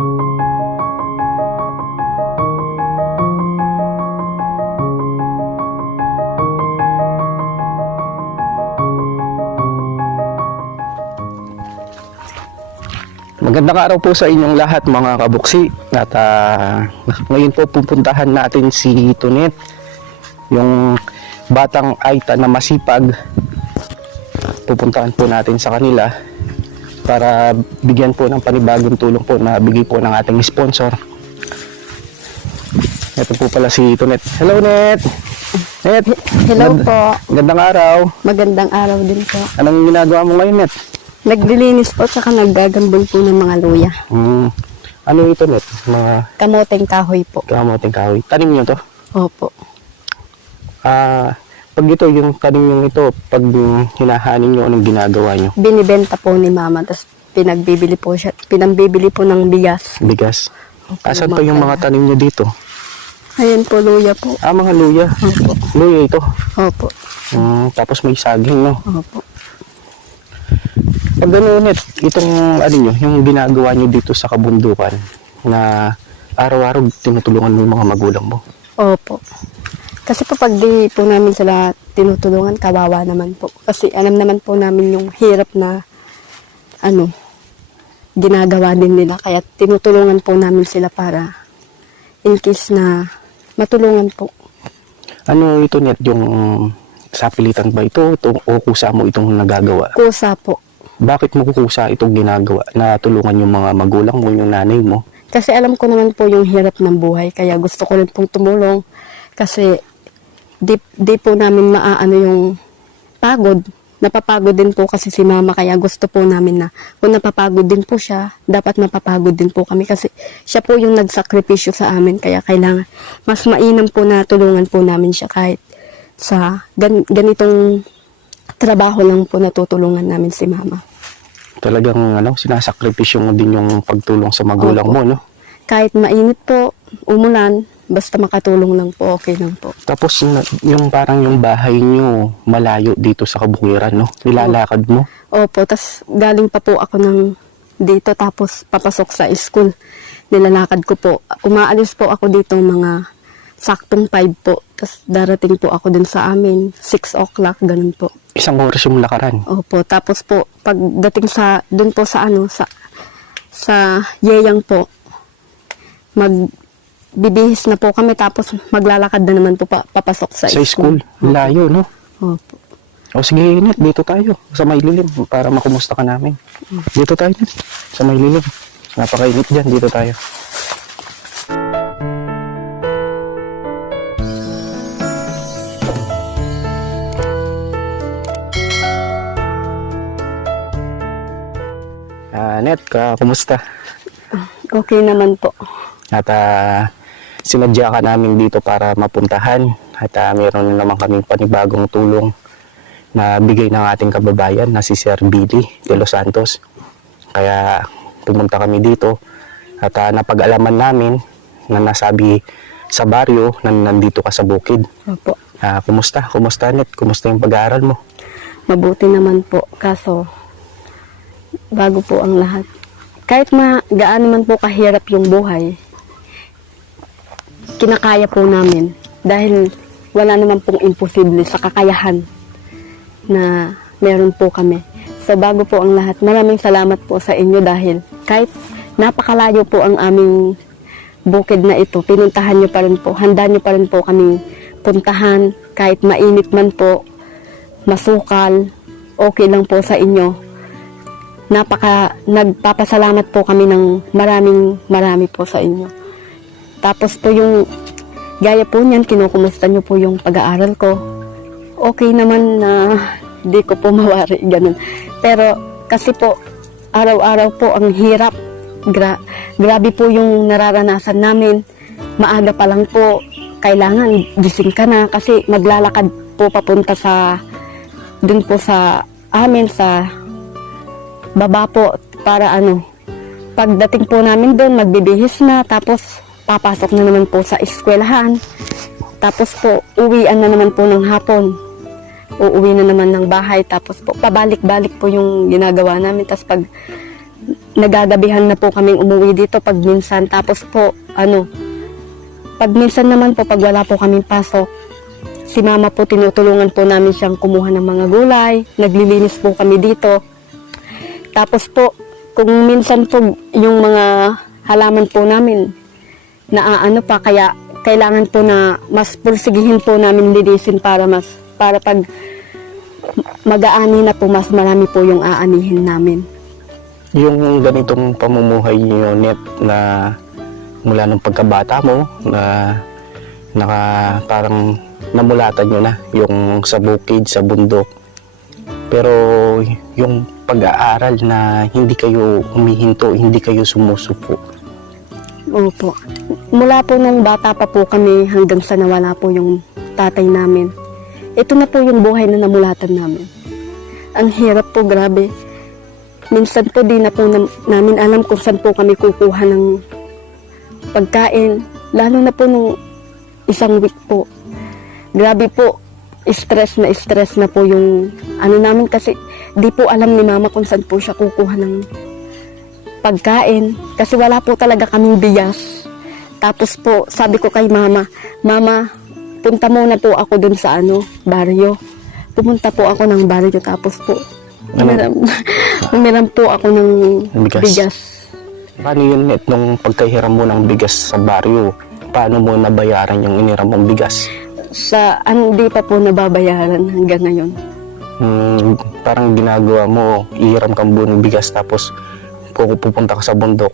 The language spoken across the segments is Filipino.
Magandang araw po sa inyong lahat mga kabuksi. At ngayon po pupuntahan natin si Tonet, yung batang Aita na masipag. Pupuntahan po natin sa kanila para bigyan po ng panibagong tulong po na bigay po ng ating sponsor. Ito po pala si Tonet. Hello Net! Net! Hello po. Magandang araw. Magandang araw din po. Anong ginagawa mo ngayon, Net? Naglilinis po tsaka naggagambol po ng mga luya. Ano ito, Net? Mga Kamoteng kahoy po. kamoting kahoy. Tanim nyo to? Opo. Pag ito, yung tanim nyo ito, pag hinahanin nyo, anong ginagawa nyo? Binibenta po ni Mama, tapos pinambibili po ng bigas. Bigas. Opo, Asan pa yung mga tanim nyo dito? Ayun po, luya po. Mga luya. Opo. Luya ito. Opo. Tapos may saging, no? Opo. Pag ano, Net, itong ano nyo, yung ginagawa nyo dito sa kabundukan na araw-araw tinutulungan mo yung mga magulang mo. Opo. Kasi po pag di po namin sila tinutulungan, kawawa naman po. Kasi alam naman po namin yung hirap na ginagawa din nila. Kaya tinutulungan po namin sila para in case na matulungan po. Ano ito, Net, yung sapilitan ba ito o kusa mo itong nagagawa? Kusa po. Bakit mo kukusa itong ginagawa na tulungan yung mga magulang mo, yung nanay mo? Kasi alam ko naman po yung hirap ng buhay, kaya gusto ko rin pong tumulong. Kasi di po namin maaano yung pagod. Napapagod din po kasi si Mama, kaya gusto po namin na kung napapagod din po siya, dapat mapapagod din po kami. Kasi siya po yung nagsakripisyo sa amin, kaya kailangan mas mainam po na tulungan po namin siya kahit sa ganitong trabaho lang po natutulungan namin si Mama. Talagang sinasakripisyo mo din yung pagtulong sa magulang Opo. mo, no? Kahit mainit po, umulan, basta makatulong lang po, okay lang po. Tapos yung parang yung bahay nyo malayo dito sa kabukiran, no? Nilalakad mo. Opo, tas galing pa po ako dito tapos papasok sa school. Nilalakad ko po. Umaalis po ako dito mga saktong 5 po. Tas darating po ako din sa amin, 6 o'clock, ganun po. Isang oras yung lakaran. Opo, tapos po, pagdating dun po sa sa Yeyang po, magbibihis na po kami tapos maglalakad na naman po papasok sa School. Layo, no? Opo. O sige, Net, dito tayo. Sa may lilim para makumusta ka namin. Dito tayo, Net. Sa may lilim. Napakainit dyan. Dito tayo. Net, kumusta? Okay naman po. At sinadya ka namin dito para mapuntahan. At mayroon naman kaming panibagong tulong na bigay ng ating kababayan na si Sir Billy de Los Santos. Kaya pumunta kami dito at napag-alaman namin na nasabi sa baryo na nandito ka sa bukid. Opo. Kumusta? Kumusta, Net? Kumusta yung pag-aaral mo? Mabuti naman po. Kaso, bago po ang lahat. Kahit gaano man po kahirap yung buhay, kinakaya po namin. Dahil wala naman pong imposible sa kakayahan na meron po kami. So bago po ang lahat, maraming salamat po sa inyo dahil kahit napakalayo po ang aming bukid na ito, pinuntahan nyo pa rin po, handa nyo pa rin po kaming puntahan, kahit mainit man po, masukal, okay lang po sa inyo. Nagpapasalamat po kami ng marami po sa inyo. Tapos po yung gaya po niyan, kinukumusta nyo po yung pag-aaral ko. Okay naman na di ko po mawari, ganun. Pero kasi po, araw-araw po ang hirap. Grabe po yung nararanasan namin. Maaga pa lang po, kailangan gising ka na kasi maglalakad po papunta dun po sa amin, sa baba po, para pagdating po namin doon, magbibihis na, tapos papasok na naman po sa eskwelahan. Tapos po, uwian na naman po ng hapon. Uuwi na naman ng bahay. Tapos po, pabalik-balik po yung ginagawa namin. Tapos pag nagagabihan na po kaming umuwi dito pag minsan. Tapos po, pag minsan naman po, pag wala po kaming pasok, si mama po, tinutulungan po namin siyang kumuha ng mga gulay. Naglilinis po kami dito. Tapos po, kung minsan po yung mga halaman po namin, pa, kaya kailangan po na mas pursigihin po namin linisin para pag mag-aani na po, mas marami po yung aanihin namin. Yung ganitong pamumuhay niyo, Net, na mula nung pagkabata mo, na parang namulatan nyo na yung sa bukid, sa bundok. Pero yung pag-aaral na hindi kayo humihinto, hindi kayo sumusuko. Opo. Mula po nung bata pa po kami hanggang sa nawala po yung tatay namin. Ito na po yung buhay na namulatan namin. Ang hirap po, grabe. Minsan po di na po namin alam kung saan po kami kukuha ng pagkain. Lalo na po nung isang week po. Grabe po, stress na po yung namin kasi di po alam ni mama kung saan po siya kukuha ng pagkain. Kasi wala po talaga kaming bigas. Tapos po, sabi ko kay mama, punta muna po ako dun sa baryo. Pumunta po ako ng baryo tapos po, umiram po ako ng bigas. Paano yun, Net, nung pagkahiram mo ng bigas sa baryo? Paano mo nabayaran yung iniram mong bigas? Hindi pa po nababayaran hanggang ngayon. Parang ginagawa mo, ihiram kang buong bigas tapos pupunta ka sa bundok,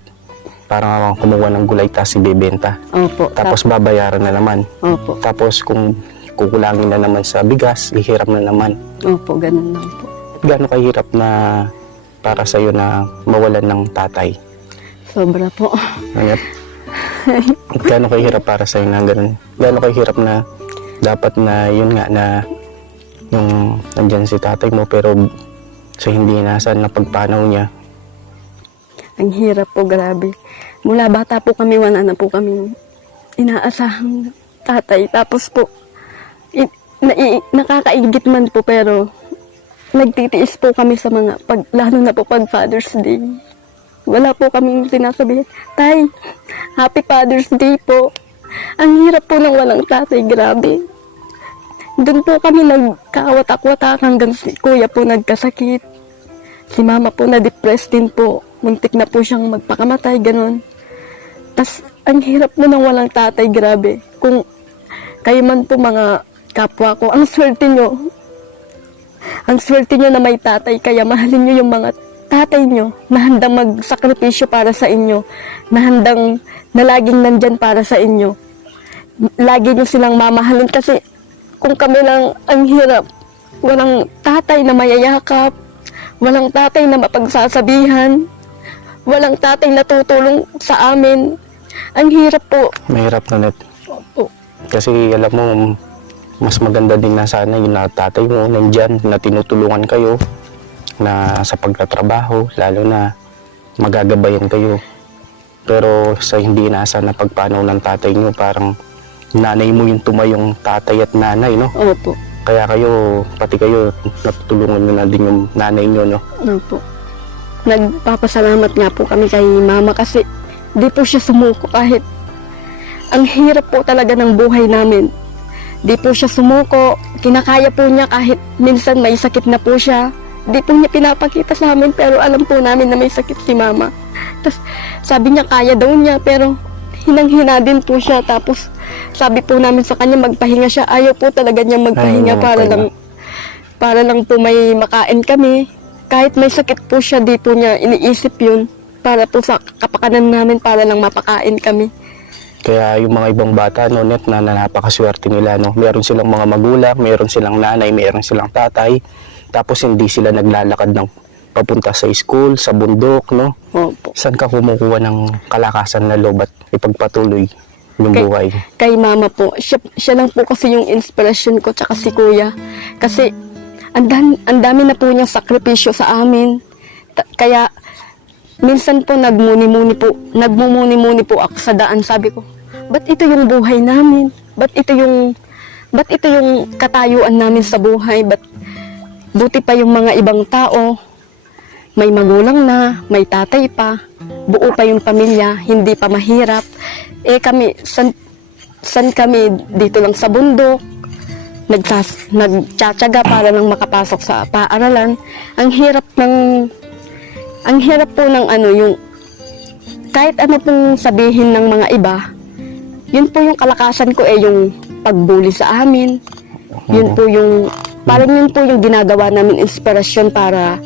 parang kumuha ng gulay tapos ibebenta. Opo. Tapos babayaran na naman. Opo. Tapos kung kukulangin na naman sa bigas, ihiram na naman. Opo, ganun lang po. Gaano kahirap na para sa'yo na mawalan ng tatay? Sobra po. Ayat. Gaano kahirap para sa'yo na ganun? Gaano kahirap na dapat na yun nga na yung nandyan si tatay mo pero sa hindi inasahan na pagpanaw niya? Ang hirap po, grabe. Mula bata po kami, wala na po kami inaasahang tatay. Tapos po, nakakaingit man po pero nagtitiis po kami sa lalo na po pag Father's Day. Wala po kaming sinasabihin, Tay, Happy Father's Day po. Ang hirap po ng walang tatay, grabe. Doon po kami nagkawatak-watak hanggang si kuya po nagkasakit. Si mama po na-depressed din po. Muntik na po siyang magpakamatay, ganun. Tas ang hirap mo ng walang tatay, grabe. Kung kayo man po mga kapwa ko, ang swerte nyo. Ang swerte nyo na may tatay, kaya mahalin nyo yung mga tatay nyo na handang magsakripisyo para sa inyo, na laging nandyan para sa inyo. Lagi nyo silang mamahalin kasi kung kami lang ang hirap, walang tatay na mayayakap, walang tatay na mapagsasabihan, walang tatay na tutulong sa amin. Ang hirap po. Mahirap na, Net. Opo. Kasi alam mo, mas maganda din na sana yung tatay mo nandyan, na tinutulungan kayo na sa pagtatrabaho, lalo na magagabayan kayo. Pero sa hindi inaasahan na pagpanaw ng tatay nyo, parang nanay mo yung tumayong tatay at nanay, no? Opo. Kaya pati kayo, natutulungan nyo na din yung nanay nyo, no? Opo. Nagpapasalamat nga po kami kay mama kasi di po siya sumuko kahit ang hirap po talaga ng buhay namin. Di po siya sumuko, kinakaya po niya kahit minsan may sakit na po siya. Di po niya pinapakita sa amin pero alam po namin na may sakit si mama. Tapos sabi niya kaya daw niya pero hinang-hina din po siya. Tapos sabi po namin sa kanya magpahinga siya. Ayaw po talaga niya magpahinga para lang po may makain kami. Kahit may sakit po siya, di po niya iniisip yun. Para po sa kapakanan namin, para lang mapakain kami. Kaya yung mga ibang bata, no, Net, na napakaswerte nila, no? Meron silang mga magulang, meron silang nanay, meron silang tatay. Tapos hindi sila naglalakad ng papunta sa school, sa bundok, no? Opo. Saan ka kumukuha ng kalakasan na loob at ipagpatuloy yung buhay? Kay mama po. Siya lang po kasi yung inspiration ko, tsaka si kuya. Kasi ang dami na po niyang sakripisyo sa amin. Kaya minsan po nagmumuni-muni po ako sa daan. Sabi ko, ba't ito yung buhay namin? Ba't ito yung katayuan namin sa buhay? Buti pa yung mga ibang tao may magulang na, may tatay pa, buo pa yung pamilya, hindi pa mahirap. Eh kami, san kami dito lang sa bundok, nagtsatsaga para lang makapasok sa paaralan. Ang hirap po ng ano, yung kahit ano pong sabihin ng mga iba, yun po yung kalakasan ko yung pagbuli sa amin. Yun po yung, parang yun po yung ginagawa namin inspirasyon para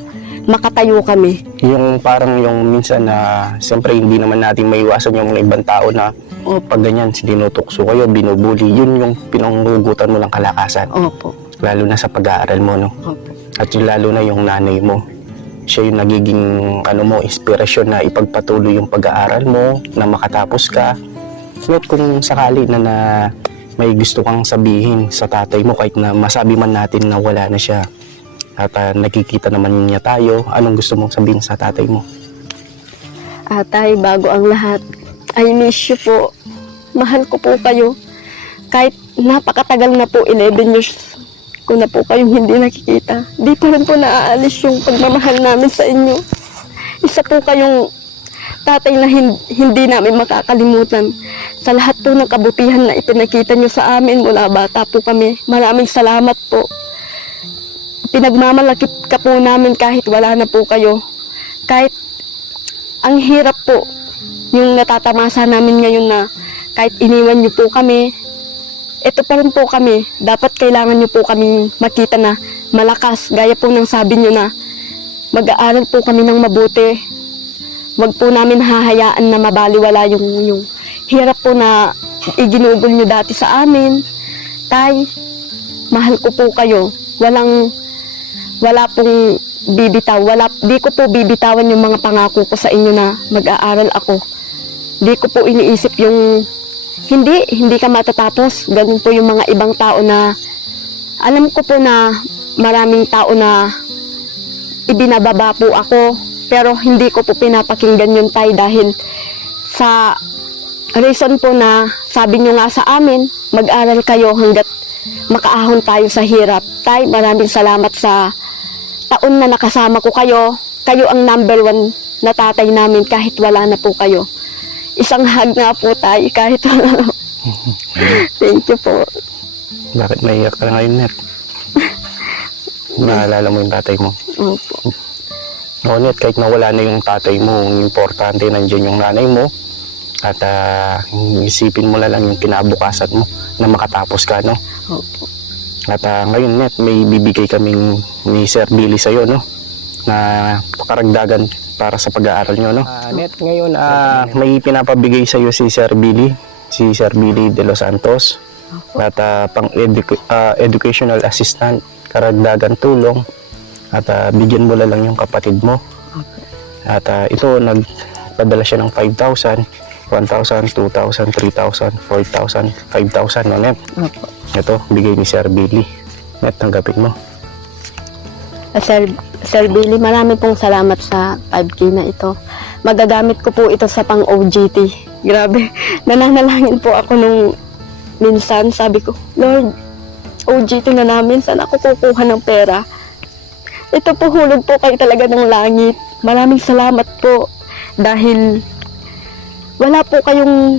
makatayo kami. Yung parang yung minsan na, siyempre hindi naman natin maiwasan yung mga ibang tao na pag ganyan, tinutukso kayo, binubuli, yun yung pinanghugutan mo ng kalakasan. Opo. Lalo na sa pag-aaral mo, no? Opo. At yung lalo na yung nanay mo. Siya yung nagiging inspirasyon na ipagpatuloy yung pag-aaral mo, na makatapos ka. Ngunit kung sakali na may gusto kang sabihin sa tatay mo, kahit na masabi man natin na wala na siya, at nakikita naman niya tayo, anong gusto mong sabihin sa tatay mo? Tay, bago ang lahat, I miss you po. Mahal ko po kayo. Kahit napakatagal na po, 11 years ko na po kayong hindi nakikita. Di pa rin po naaalis yung pagmamahal namin sa inyo. Isa po kayong tatay na hindi namin makakalimutan. Sa lahat po ng kabutihan na ipinakita nyo sa amin mula bata po kami. Maraming salamat po. Pinagmamalaki ka po namin kahit wala na po kayo. Kahit ang hirap po yung natatamasa namin ngayon na kahit iniwan nyo po kami, ito pa rin po kami. Dapat kailangan nyo po kami makita na malakas. Gaya po ng sabi nyo na mag-aaral po kami ng mabuti. Huwag po namin hahayaan na mabaliwala yung hirap po na iginugol nyo dati sa amin. Tay, mahal ko po kayo. Wala pong bibitaw. Di ko po bibitawan yung mga pangako ko sa inyo na mag-aaral ako. Di ko po iniisip yung hindi ka matatapos. Ganun po yung mga ibang tao na alam ko po na maraming tao na ibinababa po ako. Pero hindi ko po pinapakinggan yun, Tay, dahil sa reason po na sabi nyo nga sa amin, mag-aral kayo hanggat makaahon tayo sa hirap. Tay, maraming salamat sa taon na nakasama ko kayo. Kayo ang number 1 na tatay namin kahit wala na po kayo. Isang hug nga po, Tay, kahit wala na. Thank you po. Bakit naiyak ka ngayon, Net? Naalala mo yung tatay mo? Opo. Oo, Net, kahit nawala na yung tatay mo, ang importante nandiyan yung nanay mo. At isipin mo na lang yung kinabukasan mo na makatapos ka, no? Opo. At ngayon, Net, may bibigay kaming ni Sir Billy sa'yo, no? Na pakaragdagan para sa pag-aaral nyo, no? Net, ngayon, may pinapabigay sa'yo si Sir Billy de Los Santos. At educational assistant, karagdagan tulong. At bigyan mo na lang yung kapatid mo. At ito, nagpadala siya ng 5,000, 1,000, 2,000, 3,000, 4,000, 5,000, no, Net? Opo. Ito, bigay ni Sir Billy. Net, tanggapin mo. Sir Billy, marami pong salamat sa 5K na ito. Magagamit ko po ito sa pang-OJT. Grabe, nananalangin po ako nung minsan. Sabi ko, Lord, OJT na namin, saan ako kukuha ng pera? Ito po, hulog po kayo talaga ng langit. Maraming salamat po. Dahil wala po kayong,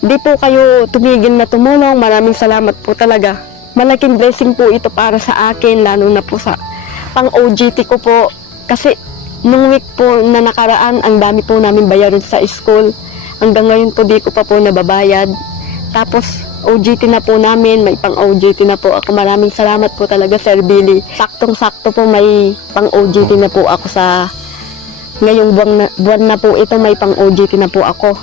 di po kayo tumigil na tumulong. Maraming salamat po talaga. Malaking blessing po ito para sa akin, lalo na po sa pang-OJT ko po. Kasi nung week po na nakaraan, ang dami po namin bayarin sa school. Hanggang ngayon po di ko pa po nababayad. Tapos OJT na po namin, may pang-OJT na po ako. Maraming salamat po talaga, Sir Billy. Saktong-sakto po may pang-OJT na po ako sa ngayong buwan na po ito, may pang-OJT na po ako.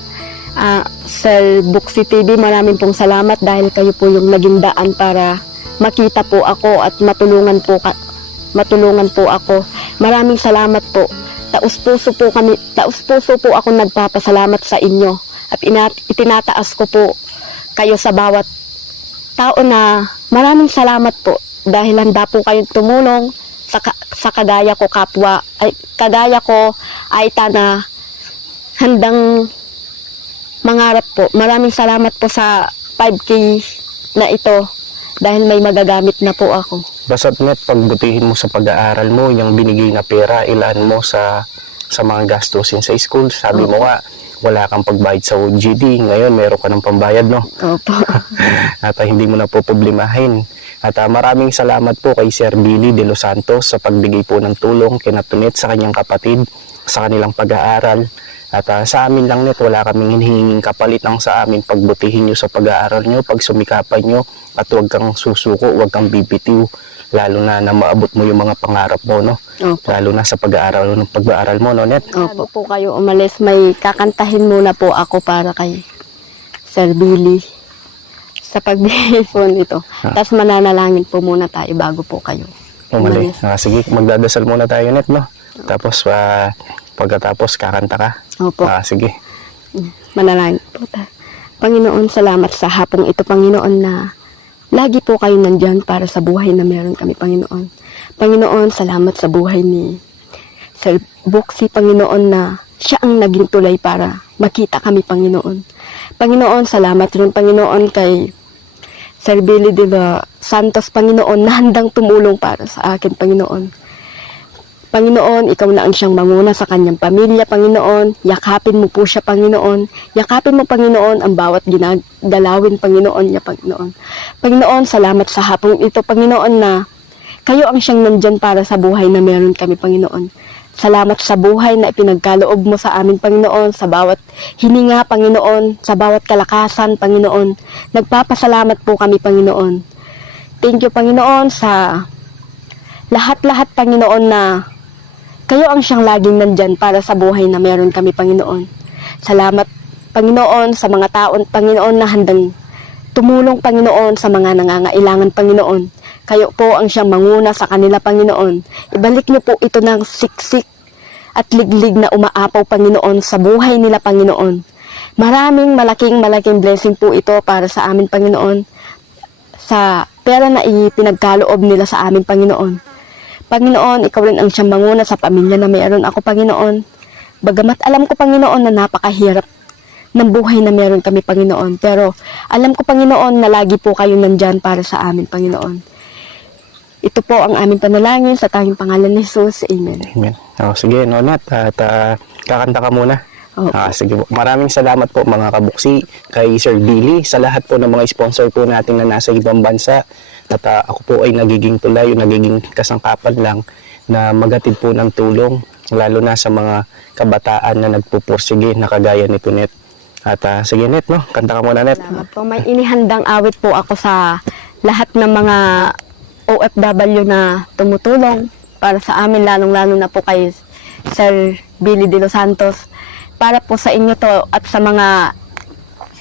Sir Buxi TV, maraming pong salamat dahil kayo po yung naging daan para makita po ako at matulungan po ako. Maraming salamat po. Taus-puso po ako nagpapasalamat sa inyo at itinataas ko po kayo sa bawat tao na maraming salamat po dahil handa po kayong tumulong sa kagaya ko ay na handang mangarap po. Maraming salamat po sa 5K na ito. dahil may magagamit na po ako. Basta't net, pagbutihin mo sa pag-aaral mo, yung binigay na pera, ilaan mo sa mga gastusin sa school. Sabi mo nga, wala kang pagbayad sa OGD. Ngayon, meron ka ng pambayad, no? Opo. At hindi mo na po problemahin. At maraming salamat po kay Sir Billy De Los Santos sa pagbigay po ng tulong kina Tunet sa kanyang kapatid sa kanilang pag-aaral. At sa amin lang net, wala kaming hinihinging kapalit ng sa amin pagbutihin nyo sa pag-aaral nyo, pagsumikapan nyo, at huwag kang susuko, huwag kang bibitiw, lalo na maabot mo yung mga pangarap mo, no? Opo. Lalo na sa pag-aaral mo, no, Net? Opo. Po kayo umalis, may kakantahin muna po ako para kay Sir Billy sa pagbigay po nito. Tapos mananalangin po muna tayo bago po kayo Umalis. Sige, magdadasal muna tayo, Net, no? Tapos, pagkatapos, kakanta ka. Opo. Sige. Manalangin po tayo. Panginoon, salamat sa hapong ito, Panginoon, na lagi po kayo nandyan para sa buhay na meron kami, Panginoon. Panginoon, salamat sa buhay ni Sir Buxi, Panginoon, na siya ang naging tulay para makita kami, Panginoon. Panginoon, salamat rin, Panginoon, kay Sir Billy de los Santos, Panginoon, na handang tumulong para sa akin, Panginoon. Panginoon, ikaw na ang siyang manguna sa kanyang pamilya, Panginoon. Yakapin mo po siya, Panginoon. Yakapin mo, Panginoon, ang bawat ginagdalawin, Panginoon niya, Panginoon. Panginoon, salamat sa hapong ito, Panginoon, na kayo ang siyang nandyan para sa buhay na meron kami, Panginoon. Salamat sa buhay na ipinagkaloob mo sa amin, Panginoon, sa bawat hininga, Panginoon, sa bawat kalakasan, Panginoon. Nagpapasalamat po kami, Panginoon. Thank you, Panginoon, sa lahat-lahat, Panginoon, na kayo ang siyang laging nandyan para sa buhay na meron kami, Panginoon. Salamat, Panginoon, sa mga taon, Panginoon, na handang tumulong, Panginoon, sa mga nangangailangan, Panginoon. Kayo po ang siyang manguna sa kanila, Panginoon. Ibalik niyo po ito ng siksik at liglig na umaapaw, Panginoon, sa buhay nila, Panginoon. Maraming malaking blessing po ito para sa amin, Panginoon, sa pera na ipinagkaloob nila sa amin, Panginoon. Panginoon, ikaw rin ang siyang manguna sa pamilya na mayroon ako, Panginoon. Bagamat alam ko, Panginoon, na napakahirap ng buhay na meron kami, Panginoon. Pero alam ko, Panginoon, na lagi po kayo nandyan para sa amin, Panginoon. Ito po ang aming panalangin sa tanging pangalan ni Jesus. Amen. Amen. Sige, Nonat. At kakanta ka muna. Sige po. Maraming salamat po mga kabuksi kay Sir Billy sa lahat po ng mga sponsor po natin na nasa ibang bansa. At ako po ay nagiging tulay, nagiging kasangkapan lang na magatid po ng tulong, lalo na sa mga kabataan na nagpupursige na kagaya ni Tunet. At sige, Net, no? Kanta ka muna, Net. Salamat po. May inihandang awit po ako sa lahat ng mga OFW na tumutulong para sa amin, lalong-lalo na po kay Sir Billy De Los Santos. Para po sa inyo to at sa mga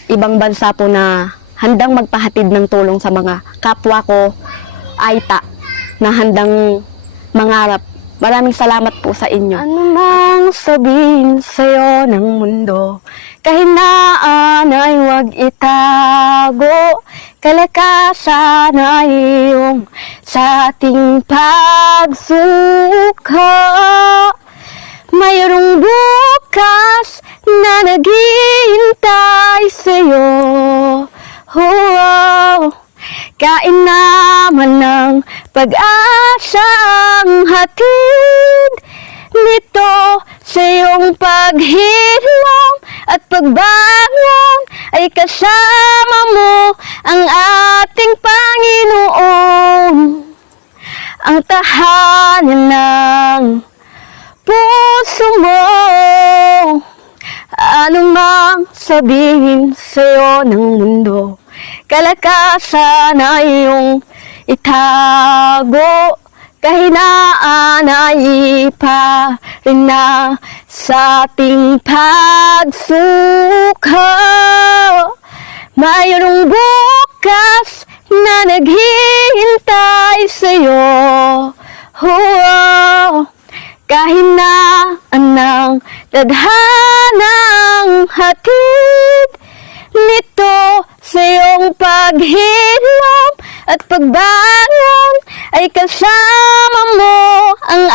ibang bansa po na handang magpahatid ng tulong sa mga kapwa ko, Aita, na handang mangarap. Maraming salamat po sa inyo. Ano mang sabihin sa'yo ng mundo, kahinaan ay huwag itago, kalakasan ay iyong sa ating pagsuka. Mayroong bukas na naghihintay sa'yo. Oh, kain naman ng pag-asang hatid nito sa iyong paghilom at pagbangon ay kasama mo ang ating Panginoon. Ang tahanan ng puso mo, anumang sabihin sa'yo ng mundo, kalakasan ay iyong itago, kahinaan ay iparin na sa ating pagsuka. Mayroong bukas na naghihintay sa'yo. Oh, kahinaan ng tadhanang hatid nito sa iyong paghilom at pagbangon ay kasama mo ang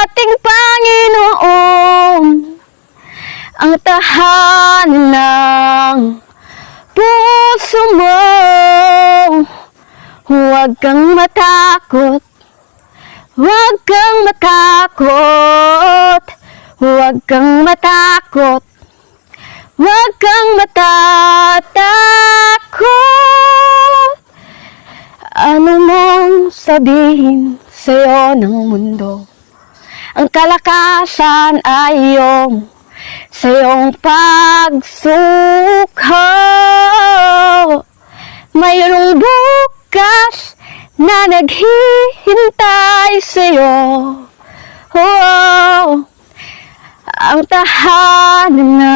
ating Panginoon. Ang tahanan ng puso mo, Huwag kang matakot, huwag kang matakot, huwag kang matakot, huwag kang matatakot. Ano mang sabihin sa'yo ng mundo, ang kalakasan ay iyong sa iyong pagsuko. Mayroong bukas na naghihintay sa'yo. Oh, ang tahanan na